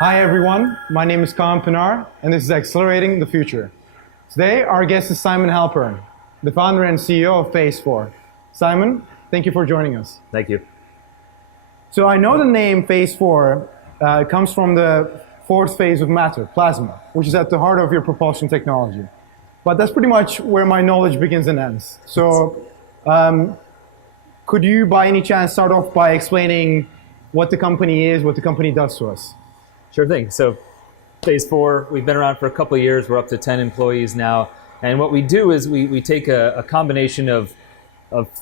Hi everyone, my name is Halpern, and this is Accelerating the Future. Today our guest is Simon Halpern, the founder and CEO of Phase 4. Simon, thank you for joining us. Thank you. So I know the name Phase 4 comes from the fourth phase of matter, plasma, which is at the heart of your propulsion technology. But that's pretty much where my knowledge begins and ends. So could you by any chance start off by explaining what the company is, what the company does to us? Sure thing. So Phase 4, we've been around for a couple of years. We're up to 10 employees now. And what we do is we take a combination of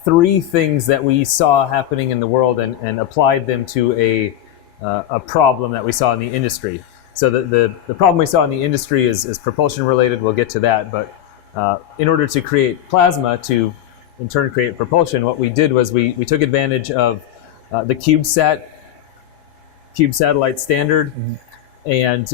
three things that we saw happening in the world and applied them to a problem that we saw in the industry. So the problem we saw in the industry is propulsion related. We'll get to that. But in order to create plasma to in turn create propulsion, what we did was we took advantage of the CubeSat Cube satellite standard. And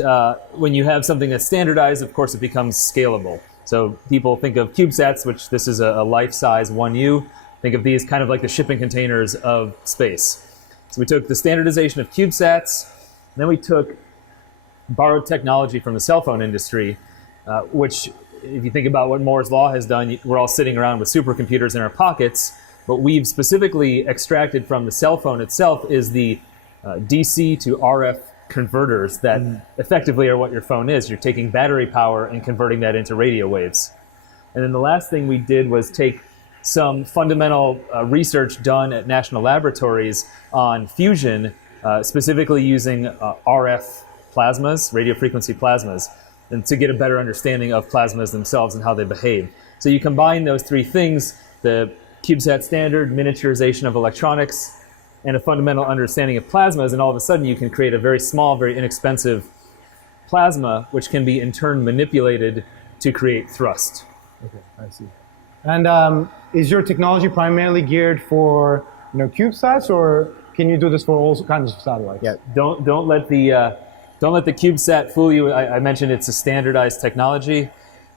when you have something that's standardized, of course, it becomes scalable. So people think of CubeSats, which this is a life-size 1U. Think of these kind of like the shipping containers of space. So we took the standardization of CubeSats, then we took borrowed technology from the cell phone industry, which, if you think about what Moore's Law has done, we're all sitting around with supercomputers in our pockets. What we've specifically extracted from the cell phone itself is the DC to RF converters that effectively are what your phone is. You're taking battery power and converting that into radio waves. And then the last thing we did was take some fundamental research done at national laboratories on fusion, specifically using RF plasmas, radio frequency plasmas, and to get a better understanding of plasmas themselves and how they behave. So you combine those three things, the CubeSat standard, miniaturization of electronics, and a fundamental understanding of plasmas, and all of a sudden you can create a very small, very inexpensive plasma, which can be in turn manipulated to create thrust. Okay, I see. And is your technology primarily geared for CubeSats, or can you do this for all kinds of satellites? Yeah, don't let the CubeSat fool you. I mentioned it's a standardized technology,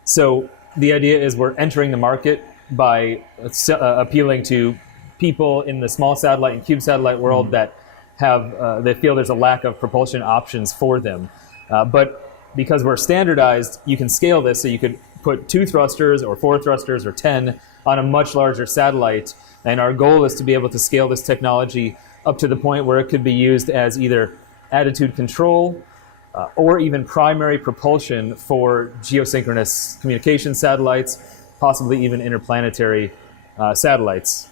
so the idea is we're entering the market by appealing to people in the small satellite and cube satellite world that have they feel there's a lack of propulsion options for them. But because we're standardized, you can scale this, so you could put 2 thrusters or 4 thrusters or 10 on a much larger satellite. And our goal is to be able to scale this technology up to the point where it could be used as either attitude control or even primary propulsion for geosynchronous communication satellites, possibly even interplanetary satellites.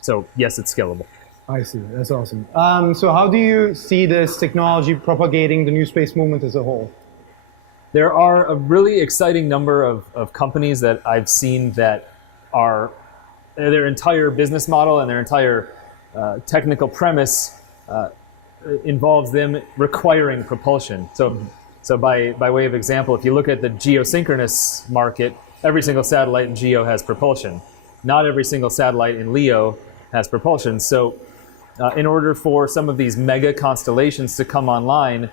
So yes, it's scalable. I see. That's awesome. So how do you see this technology propagating the new space movement as a whole? There are a really exciting number of companies that I've seen that are their entire business model and their entire technical premise involves them requiring propulsion. So by way of example, if you look at the geosynchronous market, every single satellite in GEO has propulsion. Not every single satellite in LEO has propulsion. So in order for some of these mega constellations to come online,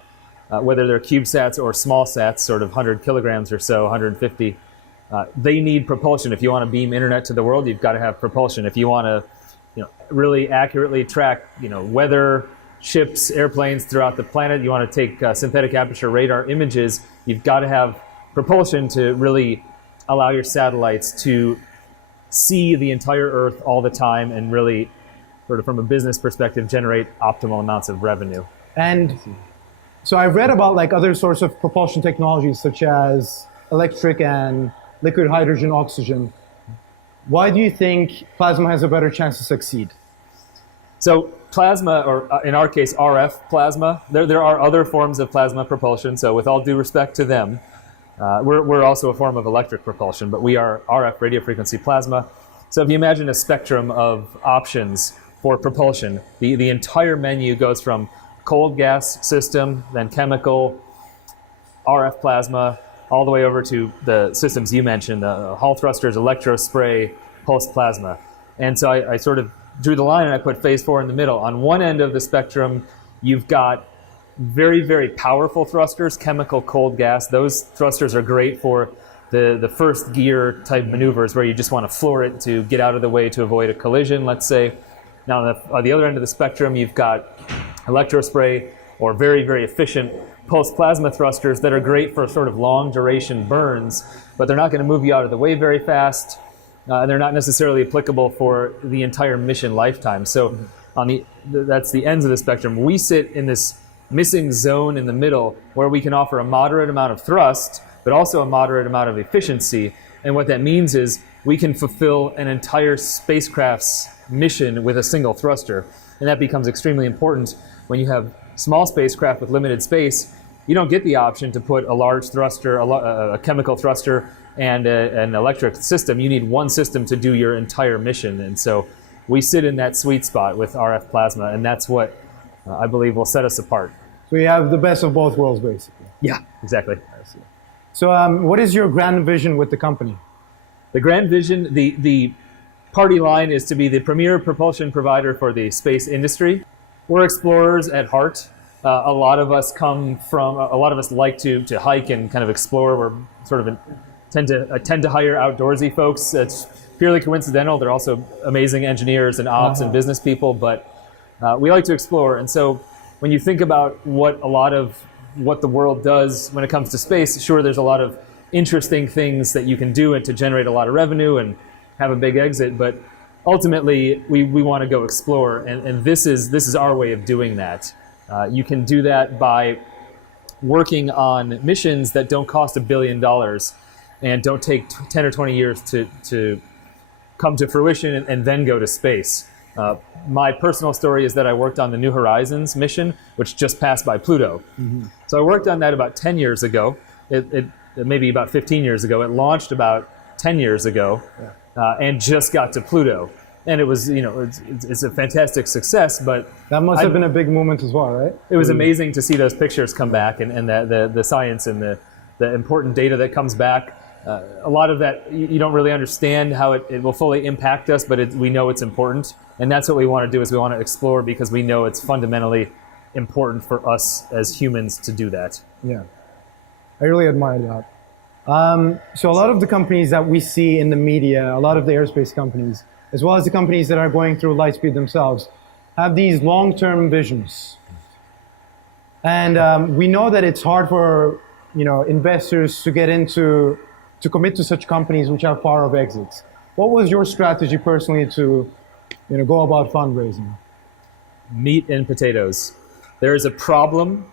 whether they're CubeSats or small sats, sort of 100 kilograms or so, 150, they need propulsion. If you want to beam internet to the world, you've got to have propulsion. If you want to really accurately track weather, ships, airplanes throughout the planet, you want to take synthetic aperture radar images, you've got to have propulsion to really allow your satellites to see the entire Earth all the time and really, sort of from a business perspective, generate optimal amounts of revenue. And so I've read about other sorts of propulsion technologies such as electric and liquid hydrogen, oxygen. Why do you think plasma has a better chance to succeed? So plasma, or in our case RF plasma, there are other forms of plasma propulsion, so with all due respect to them, we're also a form of electric propulsion, but we are RF, radio frequency plasma. So if you imagine a spectrum of options for propulsion, the entire menu goes from cold gas system, then chemical, RF plasma, all the way over to the systems you mentioned, Hall thrusters, electrospray, pulsed plasma. And so I sort of drew the line and I put Phase 4 in the middle. On one end of the spectrum, you've got very, very powerful thrusters, chemical, cold gas. Those thrusters are great for the first gear type maneuvers where you just want to floor it to get out of the way to avoid a collision, let's say. Now on the other end of the spectrum, you've got electrospray or very, very efficient pulse plasma thrusters that are great for sort of long duration burns, but they're not going to move you out of the way very fast, and they're not necessarily applicable for the entire mission lifetime. So that's the ends of the spectrum. We sit in this missing zone in the middle where we can offer a moderate amount of thrust, but also a moderate amount of efficiency. And what that means is we can fulfill an entire spacecraft's mission with a single thruster. And that becomes extremely important when you have small spacecraft with limited space. You don't get the option to put a large thruster, a chemical thruster, and an electric system. You need one system to do your entire mission. And so we sit in that sweet spot with RF plasma, and that's what I believe will set us apart. So you have the best of both worlds, basically. Yeah, exactly. So what is your grand vision with the company? The grand vision, the party line is to be the premier propulsion provider for the space industry. We're explorers at heart. A lot of us like to hike and kind of explore. We're sort of tend to hire outdoorsy folks. It's purely coincidental. They're also amazing engineers and ops and business people, but we like to explore. And so when you think about what the world does when it comes to space, sure, there's a lot of interesting things that you can do and to generate a lot of revenue and have a big exit, but ultimately we want to go explore, and this is our way of doing that. You can do that by working on missions that don't cost $1 billion and don't take 10 or 20 years to come to fruition and then go to space. My personal story is that I worked on the New Horizons mission, which just passed by Pluto. Mm-hmm. So I worked on that about 10 years ago. It maybe about 15 years ago. It launched about 10 years ago, and just got to Pluto. And it was, it's a fantastic success, but that must have been a big moment as well, right? It was amazing to see those pictures come back and the science and the important data that comes back. A lot of that, you don't really understand how it will fully impact us, but we know it's important. And that's what we want to do, is we want to explore because we know it's fundamentally important for us as humans to do that. Yeah, I really admire that. So a lot of the companies that we see in the media, a lot of the aerospace companies, as well as the companies that are going through LightSpeed themselves, have these long-term visions. And we know that it's hard for investors to commit to such companies which have far-off exits. What was your strategy personally to go about fundraising? Meat and potatoes. There is a problem.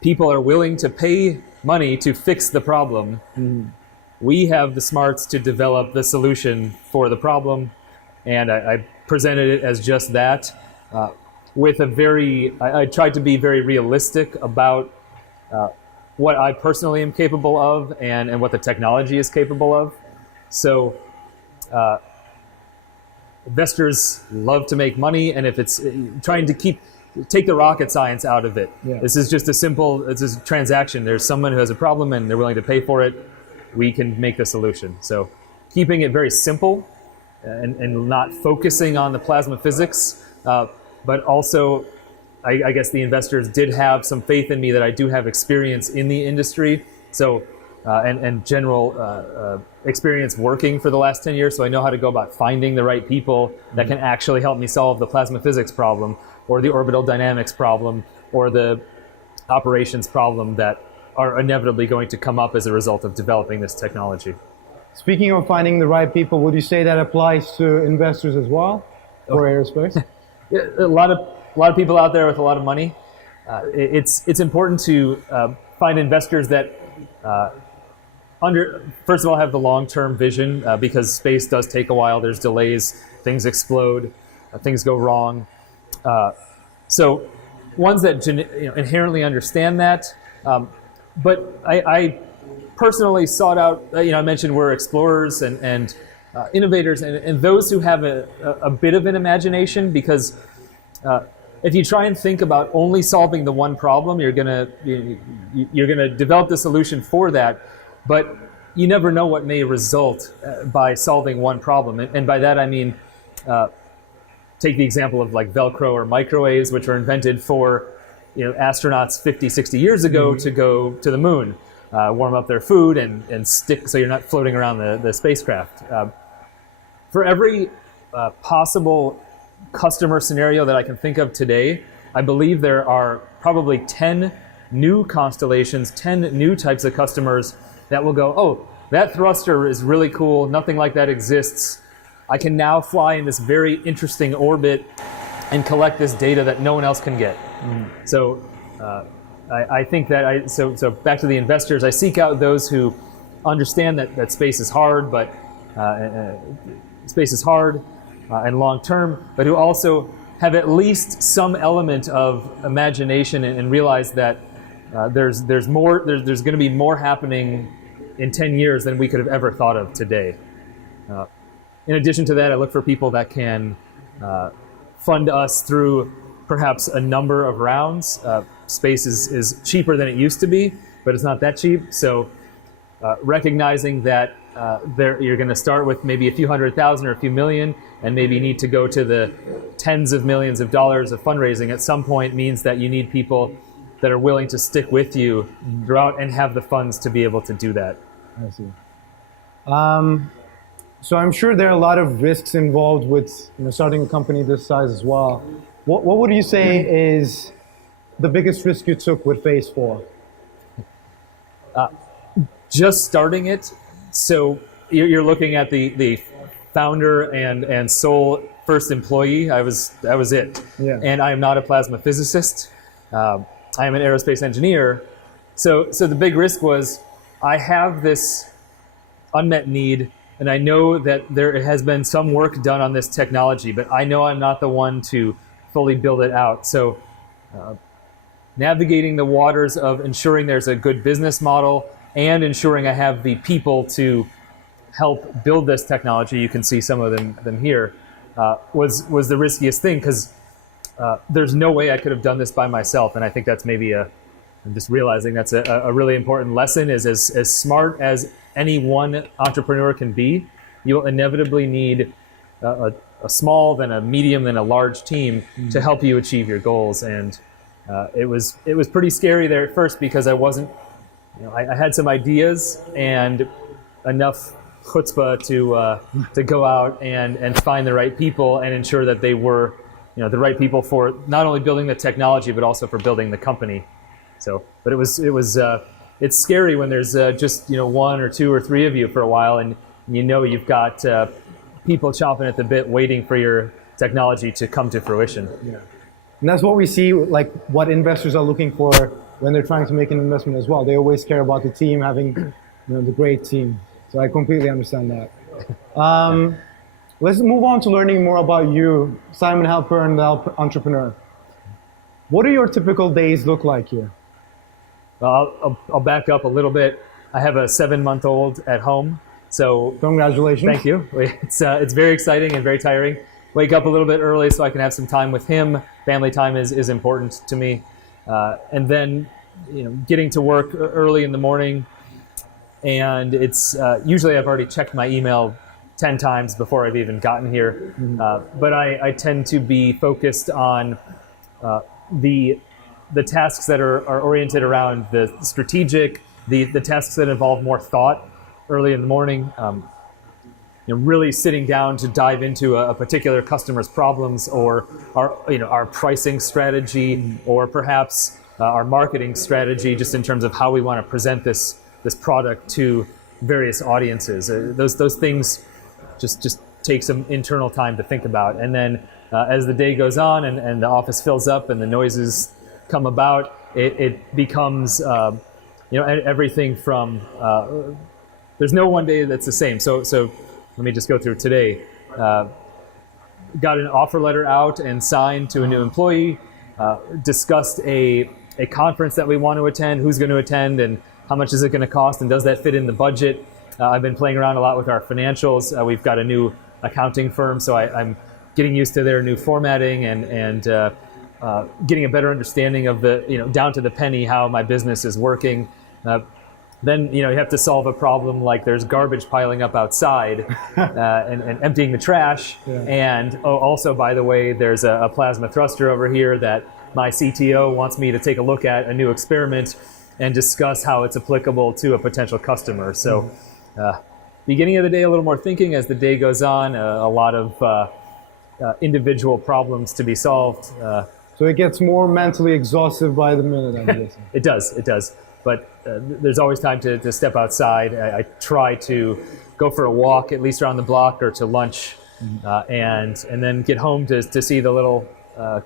People are willing to pay money to fix the problem. Mm. We have the smarts to develop the solution for the problem. And I presented it as just that, with I tried to be very realistic about what I personally am capable of and what the technology is capable of. So investors love to make money, and if it's trying to take the rocket science out of it. Yeah. This is just it's a transaction. There's someone who has a problem and they're willing to pay for it. We can make the solution. So keeping it very simple, and not focusing on the plasma physics, but also, I guess the investors did have some faith in me that I do have experience in the industry, so and general experience working for the last 10 years, so I know how to go about finding the right people that can actually help me solve the plasma physics problem, or the orbital dynamics problem, or the operations problem that are inevitably going to come up as a result of developing this technology. Speaking of finding the right people, would you say that applies to investors as well, for aerospace? Yeah, a lot of people out there with a lot of money. It's important to find investors that first of all have the long-term vision, because space does take a while. There's delays, things explode, things go wrong. So ones that inherently understand that. But I personally sought out, I mentioned we're explorers and innovators, and those who have a bit of an imagination, because if you try and think about only solving the one problem, you're gonna develop the solution for that, but you never know what may result by solving one problem. And by that I mean, take the example of like Velcro or microwaves, which were invented for astronauts 50, 60 years ago to go to the moon. Warm up their food and stick so you're not floating around the spacecraft. For every possible customer scenario that I can think of today, I believe there are probably 10 new constellations, 10 new types of customers that will go, oh, that thruster is really cool, nothing like that exists. I can now fly in this very interesting orbit and collect this data that no one else can get. So I think that so back to the investors, I seek out those who understand that space is hard, but space is hard and long term, but who also have at least some element of imagination and realize that there's going to be more happening in 10 years than we could have ever thought of today. In addition to that, I look for people that can fund us through perhaps a number of rounds. Space is cheaper than it used to be, but it's not that cheap. So recognizing that you're going to start with maybe a few $100,000 or a few million, and maybe need to go to the tens of millions of dollars of fundraising at some point means that you need people that are willing to stick with you throughout and have the funds to be able to do that. I see. So I'm sure there are a lot of risks involved with starting a company this size as well. What would you say is the biggest risk you took with Phase 4? Just starting it. So you're looking at the founder and sole first employee. That was it. Yeah. And I am not a plasma physicist. I am an aerospace engineer. So the big risk was I have this unmet need, and I know that there has been some work done on this technology, but I know I'm not the one to fully build it out. So navigating the waters of ensuring there's a good business model and ensuring I have the people to help build this technology, you can see some of them here, was the riskiest thing, because there's no way I could have done this by myself. And I think that's maybe I'm just realizing that's a really important lesson, is as smart as any one entrepreneur can be, you'll inevitably need a small, then a medium, then a large team to help you achieve your goals. And it was pretty scary there at first, because I wasn't, I had some ideas and enough chutzpah to go out and find the right people and ensure that they were the right people for not only building the technology but also for building the company. So, but it's scary when there's just one or two or three of you for a while, and you've got people chomping at the bit waiting for your technology to come to fruition. Yeah. And that's what we see, like what investors are looking for when they're trying to make an investment as well. They always care about the team, having the great team. So I completely understand that. Let's move on to learning more about you, Simon Halpern, the entrepreneur. What do your typical days look like here? I'll back up a little bit. I have a 7-month-old at home. So congratulations. Thank you. It's very exciting and very tiring. Wake up a little bit early so I can have some time with him. Family time is important to me. And then getting to work early in the morning. And it's usually I've already checked my email 10 times before I've even gotten here. But I tend to be focused on the tasks that are oriented around the strategic, the tasks that involve more thought early in the morning. Really sitting down to dive into a particular customer's problems, or our pricing strategy, or perhaps our marketing strategy, just in terms of how we want to present this product to various audiences. Those things just take some internal time to think about. And then as the day goes on and the office fills up and the noises come about, it becomes everything from there's no one day that's the same. So let me just go through today. Got an offer letter out and signed to a new employee. Discussed a conference that we want to attend, who's going to attend, and how much is it going to cost, and does that fit in the budget? I've been playing around a lot with our financials. We've got a new accounting firm, so I'm getting used to their new formatting and getting a better understanding of the down to the penny how my business is working. Then you have to solve a problem like there's garbage piling up outside and emptying the trash. Yeah. And also, by the way, there's a plasma thruster over here that my CTO wants me to take a look at, a new experiment, and discuss how it's applicable to a potential customer. So beginning of the day, a little more thinking. As the day goes on, a lot of individual problems to be solved. So it gets more mentally exhaustive by the minute, I'm guessing. It does. But there's always time to step outside. I try to go for a walk, at least around the block, or to lunch, and then get home to see the little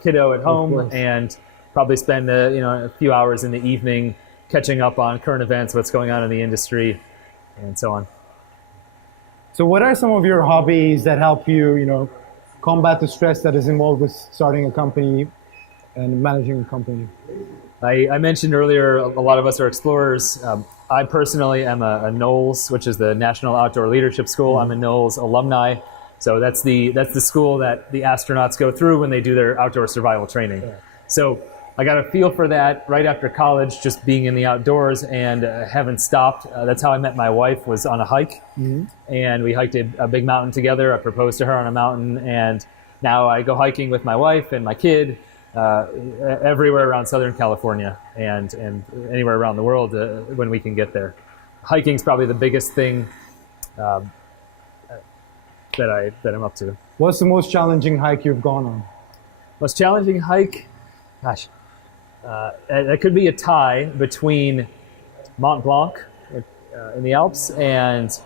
kiddo at home, and probably spend a few hours in the evening catching up on current events, what's going on in the industry, and so on. So what are some of your hobbies that help you, combat the stress that is involved with starting a company and managing a company? I mentioned earlier, a lot of us are explorers. I personally am a NOLS, which is the National Outdoor Leadership School. I'm a NOLS alumni. So that's the school that the astronauts go through when they do their outdoor survival training. Yeah. So I got a feel for that right after college, just being in the outdoors, and haven't stopped. That's how I met my wife, was on a hike. And we hiked a big mountain together. I proposed to her on a mountain, and now I go hiking with my wife and my kid everywhere around Southern California and anywhere around the world when we can get there. Hiking's probably the biggest thing that I'm up to. What's the most challenging hike you've gone on? Most challenging hike? Gosh, that could be a tie between Mont Blanc in the Alps and,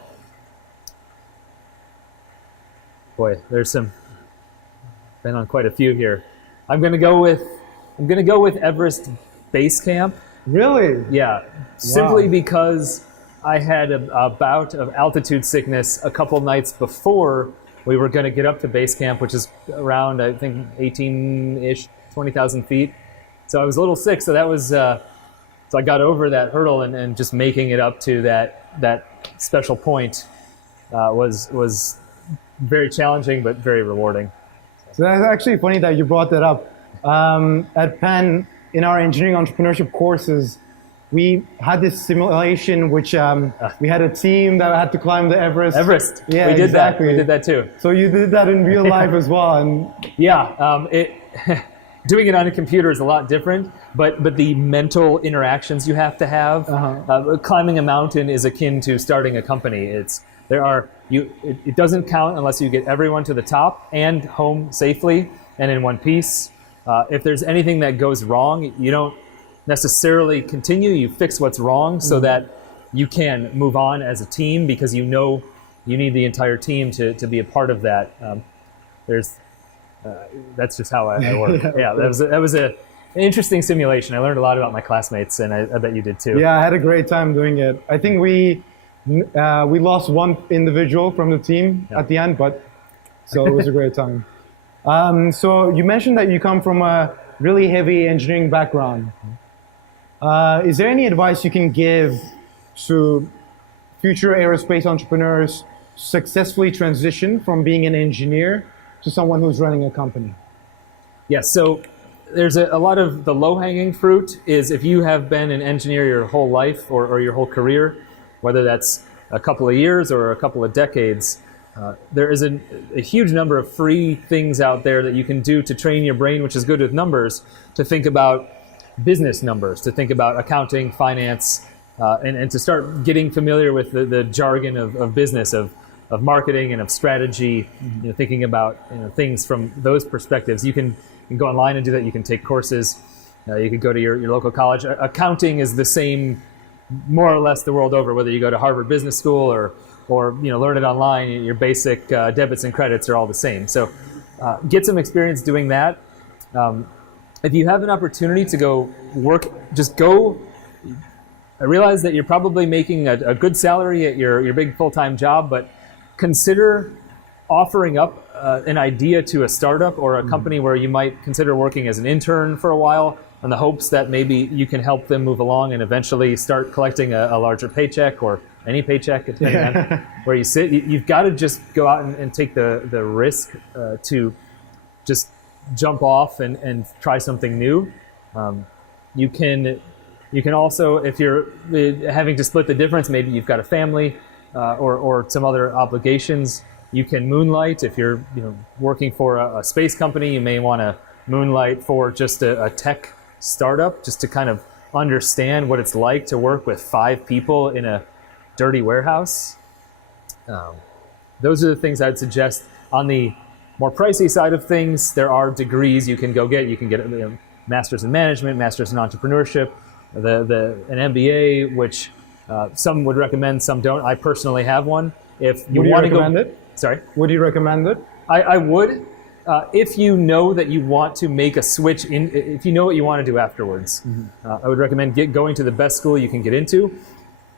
boy, been on quite a few here. I'm gonna go with Everest Base Camp. Really? Yeah, simply because I had a bout of altitude sickness a couple nights before we were going to get up to base camp, which is around, I think, 18-ish, 20,000 feet. So I was a little sick, so that was, so I got over that hurdle, and just making it up to that special point was very challenging, but very rewarding. So that's actually funny that you brought that up. At Penn, in our engineering entrepreneurship courses, we had this simulation which we had a team that had to climb the Everest. Everest. Yeah, we did exactly. that. We did that too. So you did that in real life as well. And yeah, doing it on a computer is a lot different, but the mental interactions you have to have. Climbing a mountain is akin to starting a company. It doesn't count unless you get everyone to the top and home safely and in one piece. If there's anything that goes wrong, you don't necessarily continue. You fix what's wrong so that you can move on as a team, because you need the entire team to be a part of that. That's just how I work. Yeah, that was an interesting simulation. I learned a lot about my classmates, and I bet you did too. Yeah, I had a great time doing it. I think we lost one individual from the team at the end, so it was a great time. So you mentioned that you come from a really heavy engineering background. Is there any advice you can give to future aerospace entrepreneurs to successfully transition from being an engineer to someone who's running a company? Yes, so there's a lot of the low-hanging fruit is if you have been an engineer your whole life or your whole career, whether that's a couple of years or a couple of decades, there is a huge number of free things out there that you can do to train your brain, which is good with numbers, to think about business numbers, to think about accounting, finance, and to start getting familiar with the jargon of business, of marketing and of strategy, thinking about things from those perspectives. You can go online and do that. You can take courses. You could go to your local college. Accounting is the same more or less the world over, whether you go to Harvard Business School or learn it online. Your basic debits and credits are all the same. So get some experience doing that. If you have an opportunity to go work, just go. I realize that you're probably making a good salary at your big full-time job, but consider offering up an idea to a startup or a company where you might consider working as an intern for a while, in the hopes that maybe you can help them move along and eventually start collecting a larger paycheck, or any paycheck, depending on where you sit. You've got to just go out and take the risk to just jump off and try something new. You can also, if you're having to split the difference, maybe you've got a family or some other obligations, you can moonlight. If you're working for a space company, you may want to moonlight for just a tech startup, just to kind of understand what it's like to work with 5 people in a dirty warehouse. Those are the things I'd suggest. On the more pricey side of things, there are degrees you can go get. You can get master's in management, master's in entrepreneurship, an MBA, which some would recommend, some don't. I personally have one. If you want to go, recommend it? Sorry? Would you recommend it? I would. If you know that you want to make a switch, if you know what you want to do afterwards, I would recommend going to the best school you can get into.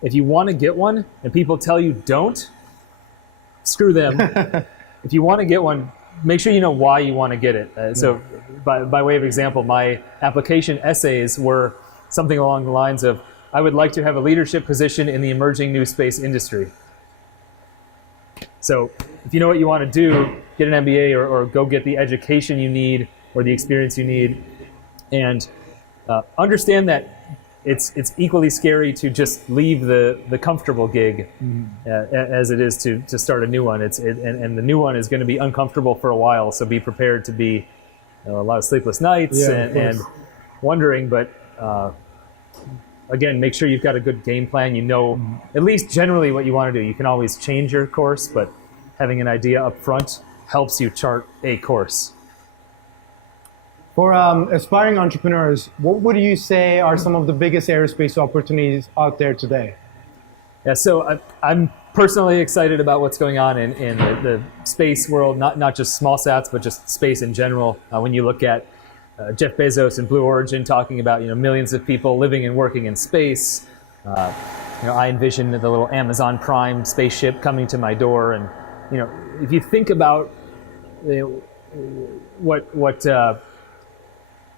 If you want to get one and people tell you don't, screw them. If you want to get one, make sure you know why you want to get it. So by way of example, my application essays were something along the lines of, I would like to have a leadership position in the emerging new space industry. So if you know what you want to do, get an MBA or go get the education you need or the experience you need. And understand that it's equally scary to just leave the comfortable gig as it is to start a new one. And the new one is going to be uncomfortable for a while, so be prepared to be a lot of sleepless nights and wondering. But again, make sure you've got a good game plan. You know at least generally what you want to do. You can always change your course, but having an idea up front helps you chart a course. For aspiring entrepreneurs, what would you say are some of the biggest aerospace opportunities out there today? Yeah, so I'm personally excited about what's going on in the space world, not just small sats, but just space in general. When you look at Jeff Bezos and Blue Origin talking about millions of people living and working in space, I envision the little Amazon Prime spaceship coming to my door, and if you think about what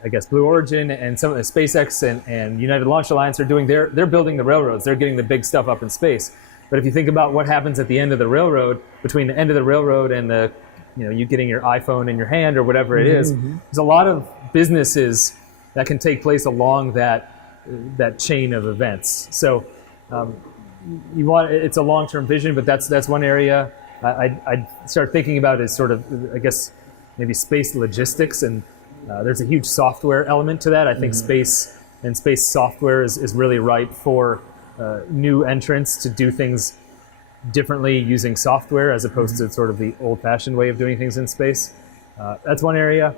I guess Blue Origin and some of the SpaceX and United Launch Alliance are doing, they're building the railroads. They're getting the big stuff up in space. But if you think about what happens at the end of the railroad, between the end of the railroad and you getting your iPhone in your hand or whatever it is, there's a lot of businesses that can take place along that chain of events. So it's a long-term vision, but that's one area I'd start thinking about is sort of, I guess, maybe space logistics, and there's a huge software element to that. I think space and space software is really ripe for new entrants to do things differently using software as opposed to sort of the old-fashioned way of doing things in space. That's one area.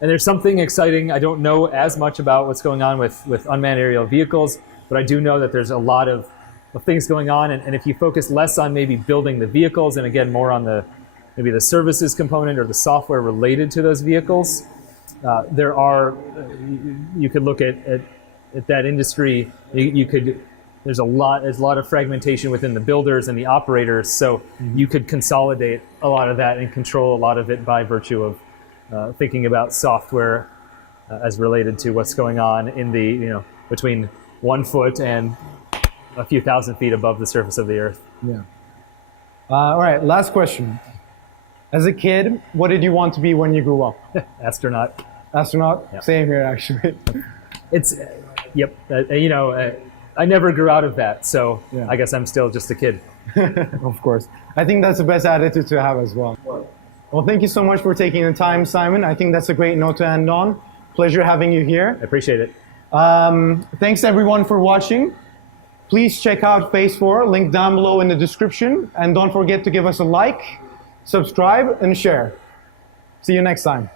And there's something exciting. I don't know as much about what's going on with unmanned aerial vehicles, but I do know that there's a lot of things going on. And if you focus less on maybe building the vehicles and again more on maybe the services component or the software related to those vehicles, you could look at that industry. There's a lot of fragmentation within the builders and the operators, so you could consolidate a lot of that and control a lot of it by virtue of thinking about software as related to what's going on in the between 1 foot and a few thousand feet above the surface of the Earth. Yeah. All right, last question. As a kid, what did you want to be when you grew up? Astronaut. Astronaut? Yeah. Same here, actually. It's, yep. I never grew out of that, so I guess I'm still just a kid. Of course. I think that's the best attitude to have as well. Well, thank you so much for taking the time, Simon. I think that's a great note to end on. Pleasure having you here. I appreciate it. Thanks everyone for watching. Please check out Phase 4, link down below in the description. And don't forget to give us a like, subscribe, and share. See you next time.